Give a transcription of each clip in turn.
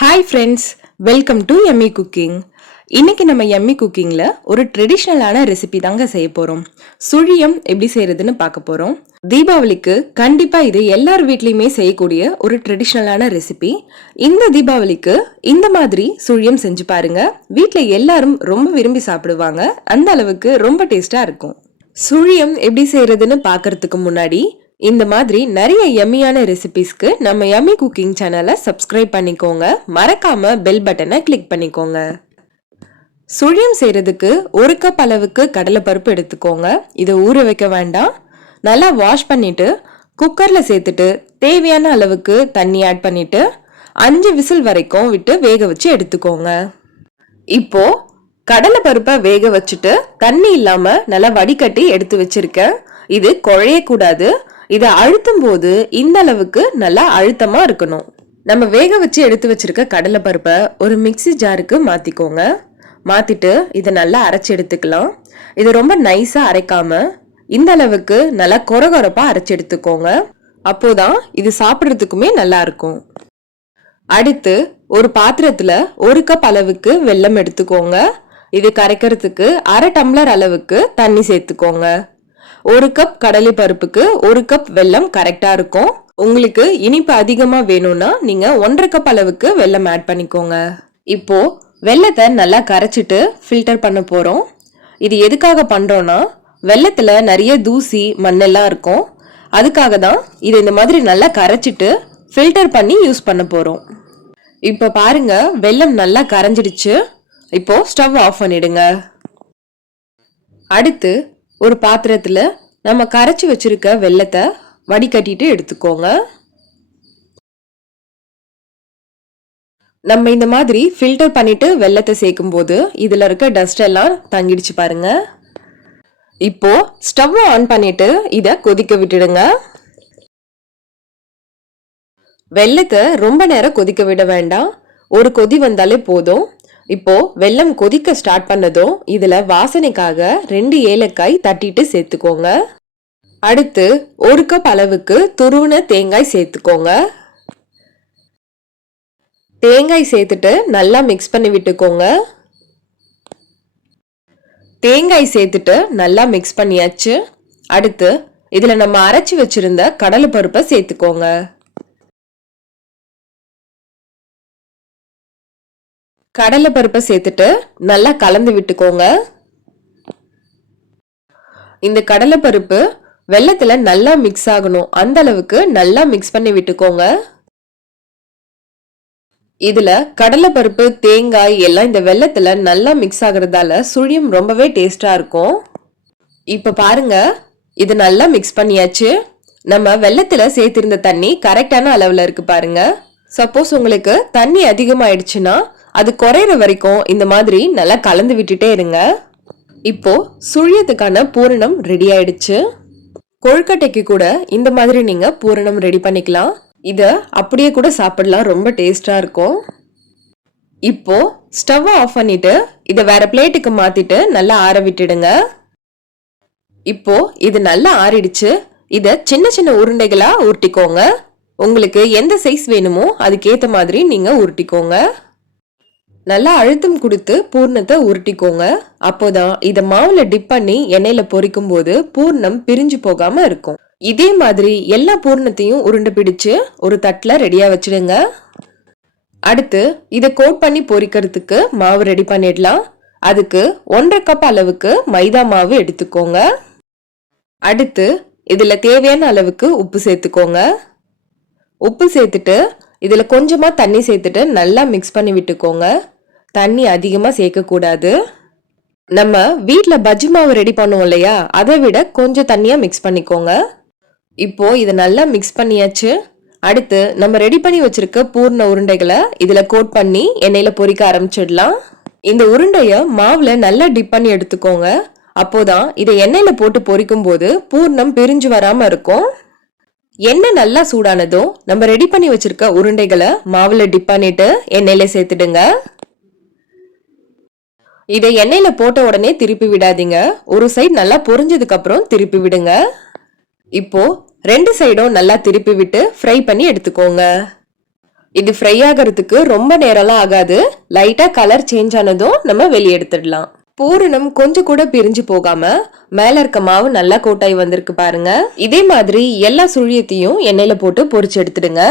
Hi friends, welcome to Yummy Cooking. இன்னைக்கு நம்ம Yummy Cookingல ஒரு ட்ரெடிஷனலான ரெசிபி தாங்க செய்ய போறோம். சுழியம் எப்படி செய்யறதுன்னு பார்க்க போறோம். தீபாவளிக்கு கண்டிப்பா இது எல்லார் வீட்லயுமே செய்யக்கூடிய ஒரு ட்ரெடிஷனலான ரெசிபி. இந்த தீபாவளிக்கு இந்த மாதிரி சுழியம் செஞ்சு பாருங்க. வீட்ல எல்லாரும் ரொம்ப விரும்பி சாப்பிடுவாங்க. அந்த அளவுக்கு ரொம்ப டேஸ்டா இருக்கும். சுழியம் எப்படி செய்யறதுன்னு பார்க்கிறதுக்கு முன்னாடி இந்த மாதிரி நிறைய யம்மியான ரெசிபிஸ்க்கு நம்ம யம்மி குக்கிங் சேனலை சப்ஸ்கிரைப் பண்ணிக்கோங்க. மறக்காம பெல் பட்டனை கிளிக் பண்ணிக்கோங்க. சுழியம் செய்யறதுக்கு 1 கப் அளவுக்கு கடலைப்பருப்பு எடுத்துக்கோங்க. இதை ஊற வைக்க வேண்டாம். நல்லா வாஷ் பண்ணிட்டு குக்கர்ல சேர்த்துட்டு தேவையான அளவுக்கு தண்ணி ஆட் பண்ணிட்டு 5 விசில் வரைக்கும் விட்டு வேக வச்சு எடுத்துக்கோங்க. இப்போ கடலை பருப்பை வேக வச்சுட்டு தண்ணி இல்லாம நல்லா வடிகட்டி எடுத்து வச்சிருக்கேன். இது குழைய கூடாது. இதை அழுத்தும் போது இந்த அளவுக்கு நல்லா அழுத்தமா இருக்கணும். நம்ம வேக வச்சு எடுத்து வச்சிருக்க கடலை பருப்பை ஒரு மிக்ஸி ஜாருக்கு மாத்திக்கோங்க. மாத்திட்டு இதை நல்லா அரைச்சி எடுத்துக்கலாம். இது ரொம்ப நைஸா அரைக்காம இந்த அளவுக்கு நல்லா கொரகொரப்பா அரைச்சி எடுத்துக்கோங்க. அப்போதான் இது சாப்பிட்றதுக்குமே நல்லா இருக்கும். அடுத்து ஒரு பாத்திரத்துல 1 கப் அளவுக்கு வெல்லம் எடுத்துக்கோங்க. இது கரைக்கிறதுக்கு 1/2 டம்ளர் அளவுக்கு தண்ணி சேர்த்துக்கோங்க. 1 கப் கடலை பருப்புக்கு 1 கப் வெல்லம் கரெக்டா இருக்கும். உங்களுக்கு இனிப்பு அதிகமா வேணும்னா நீங்க 1/2 கப் அளவுக்கு வெல்லம் ஆட் பண்ணிக்கோங்க. இப்போ வெல்லத்தை நல்லா கரைச்சிட்டு ஃபில்டர் பண்ண போறோம். இது எதுக்காக பண்றோம்னா வெல்லத்துல நிறைய தூசி மண்ணெல்லாம் இருக்கும். அதுக்காக தான் இதை இந்த மாதிரி நல்லா கரைச்சிட்டு ஃபில்டர் பண்ணி யூஸ் பண்ண போறோம். இப்போ பாருங்க, வெல்லம் நல்லா கரைஞ்சிடுச்சு. இப்போ ஸ்டவ் ஆஃப் பண்ணிடுங்க. அடுத்து ஒரு பாத்திரத்துல நம்ம கரைச்சி வச்சிருக்க வெல்லத்தை வடிகட்டிட்டு எடுத்துக்கோங்க. நம்ம இந்த மாதிரி ஃபில்டர் பண்ணிட்டு வெல்லத்தை சேர்க்கும் போது இதுல இருக்க டஸ்ட் எல்லாம் தங்கிடுச்சு பாருங்க. இப்போ ஸ்டவ் ஆன் பண்ணிட்டு இத கொதிக்க விட்டுடுங்க. வெல்லத்தை ரொம்ப நேரம் கொதிக்க விட வேண்டாம். ஒரு கொதி வந்தாலே போதும். இப்போ வெல்லம் கொதிக்க ஸ்டார்ட் பண்ணதும் இதுல வாசனைக்காக 2 ஏலக்காய் தட்டிட்டு சேர்த்துக்கோங்க. அடுத்து 1 கப் அளவுக்கு துருவின தேங்காய் சேர்த்துக்கோங்க. தேங்காய் சேர்த்துட்டு நல்லா மிக்ஸ் பண்ணி விட்டுக்கோங்க. தேங்காய் சேர்த்துட்டு நல்லா மிக்ஸ் பண்ணியாச்சு. அடுத்து இதுல நம்ம அரைச்சி வச்சிருந்த கடலை பருப்பை சேர்த்துக்கோங்க. கடலை பருப்பை சேர்த்துட்டு நல்லா கலந்து விட்டுக்கோங்க. இந்த கடலை பருப்பு வெல்லத்துல நல்லா மிக்ஸ் ஆகணும். அந்த அளவுக்கு நல்லா மிக்ஸ் பண்ணி விட்டுக்கோங்க. இதுல கடலை பருப்பு தேங்காய் எல்லாம் இந்த வெல்லத்துல நல்லா மிக்ஸ் ஆகுறதால சுழியம் ரொம்பவே டேஸ்டா இருக்கும். இப்ப பாருங்க, இது நல்லா மிக்ஸ் பண்ணியாச்சு. நம்ம வெல்லத்துல சேர்த்திருந்த தண்ணி கரெக்டான அளவுல இருக்கு பாருங்க. சப்போஸ் உங்களுக்கு தண்ணி அதிகமாயிடுச்சுன்னா அது குறையிற வரைக்கும் இந்த மாதிரி நல்லா கலந்து விட்டுட்டே இருங்க. இப்போ சுழியத்துக்கான பூரணம் ரெடி ஆயிடுச்சு. கொழுக்கட்டைக்கு கூட இந்த மாதிரி நீங்க பூரணம் ரெடி பண்ணிக்கலாம். இத அப்படியே கூட சாப்பிடலாம், ரொம்ப டேஸ்டா இருக்கும். இப்போ ஸ்டவ் ஆஃப் பண்ணிட்டு இத வேற பிளேட்டுக்கு மாத்திட்டு நல்லா ஆற விட்டுடுங்க. இப்போ இது நல்லா ஆறிடுச்சு. இத சின்ன சின்ன உருண்டைகளா உருட்டிக்கோங்க. உங்களுக்கு எந்த சைஸ் வேணுமோ அதுக்கேத்த மாதிரி நீங்க உருட்டிக்கோங்க. நல்லா அழுத்தம் கொடுத்து பூர்ணத்தை உருட்டிக்கோங்க. அப்போதான் இத மாவுல டிப் பண்ணி எண்ணெயில பொரிக்கும் போது பூர்ணம் பிரிஞ்சு போகாம இருக்கும். இதே மாதிரி எல்லா பூர்ணத்தையும் உருண்டை பிடிச்சு ஒரு தட்டுல ரெடியா வச்சிடுங்க. அடுத்து இத கோட் பண்ணி பொரிக்கிறதுக்கு மாவு ரெடி பண்ணிடலாம். அதுக்கு 1/2 கப் அளவுக்கு மைதா மாவு எடுத்துக்கோங்க. அடுத்து இதுல தேவையான அளவுக்கு உப்பு சேர்த்துக்கோங்க. உப்பு சேர்த்துட்டு இதுல கொஞ்சமா தண்ணி சேர்த்துட்டு நல்லா மிக்ஸ் பண்ணி விட்டுக்கோங்க. தண்ணி அதிகமா சேர்க்க கூடாது. நம்ம வீட்ல பஜ்ஜி மாவு ரெடி பண்ணுவோம் இல்லையா, அதை விட கொஞ்சம் தண்ணியா மிக்ஸ் பண்ணிக்கோங்க. இப்போ இதை நல்லா மிக்ஸ் பண்ணியாச்சு. அடுத்து நம்ம ரெடி பண்ணி வச்சிருக்க பூர்ண உருண்டைகளை இதுல கோட் பண்ணி எண்ணெயில பொரிக்க ஆரம்பிச்சிடலாம். இந்த உருண்டைய மாவுல நல்லா டிப் பண்ணி எடுத்துக்கோங்க. அப்போதான் இதை எண்ணெயில போட்டு பொரிக்கும் போது பூர்ணம் பிரிஞ்சு வராம இருக்கும். எண்ணெய் நல்லா சூடானதும் நம்ம ரெடி பண்ணி வச்சிருக்க உருண்டைகளை மாவுல டிப் பண்ணிட்டு எண்ணெயில சேர்த்துடுங்க. இதை எண்ணெயில போட்ட உடனே திருப்பி விடாதீங்க. ஒரு சைடு நல்லா பொரிஞ்சதுக்கு அப்புறம் திருப்பி விடுங்க. இப்போ 2 சைடும் நல்லா திருப்பி விட்டு ஃப்ரை பண்ணி எடுத்துக்கோங்க. இது ஃப்ரை ஆகிறதுக்கு ரொம்ப நேரம்லாம் ஆகாது. லைட்டா கலர் சேஞ்ச் ஆனதும் நம்ம வெளியே எடுத்துடலாம். பூரணம் கொஞ்சம் கூட பிரிஞ்சு போகாம மேல இருக்க மாவு நல்லா கோட்டாய் வந்திருக்கு பாருங்க. இதே மாதிரி எல்லா சுழியத்தையும் எண்ணெயில போட்டு பொரிச்சு எடுத்துடுங்க.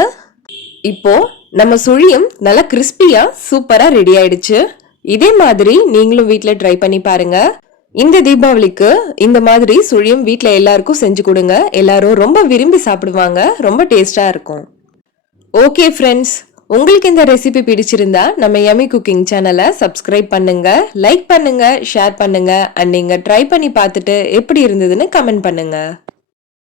இப்போ நம்ம சுழியம் நல்லா கிறிஸ்பியா சூப்பரா ரெடி ஆயிடுச்சு. இதே மாதிரி நீங்களும் வீட்ல ட்ரை பண்ணி பாருங்க. இந்த தீபாவளிக்கு இந்த மாதிரி சுழியம் வீட்ல எல்லாருக்கும் செஞ்சு கொடுங்க. எல்லாரும் ரொம்ப விரும்பி சாப்பிடுவாங்க. ரொம்ப டேஸ்டா இருக்கும். ஓகே ஃப்ரெண்ட்ஸ், உங்களுக்கு இந்த ரெசிபி பிடிச்சிருந்தா நம்ம யம்மி குக்கிங் சேனலை சப்ஸ்கிரைப் பண்ணுங்க, லைக் பண்ணுங்க, ஷேர் பண்ணுங்க. அண்ட் நீங்க ட்ரை பண்ணி பார்த்துட்டு எப்படி இருந்ததுன்னு கமெண்ட் பண்ணுங்க.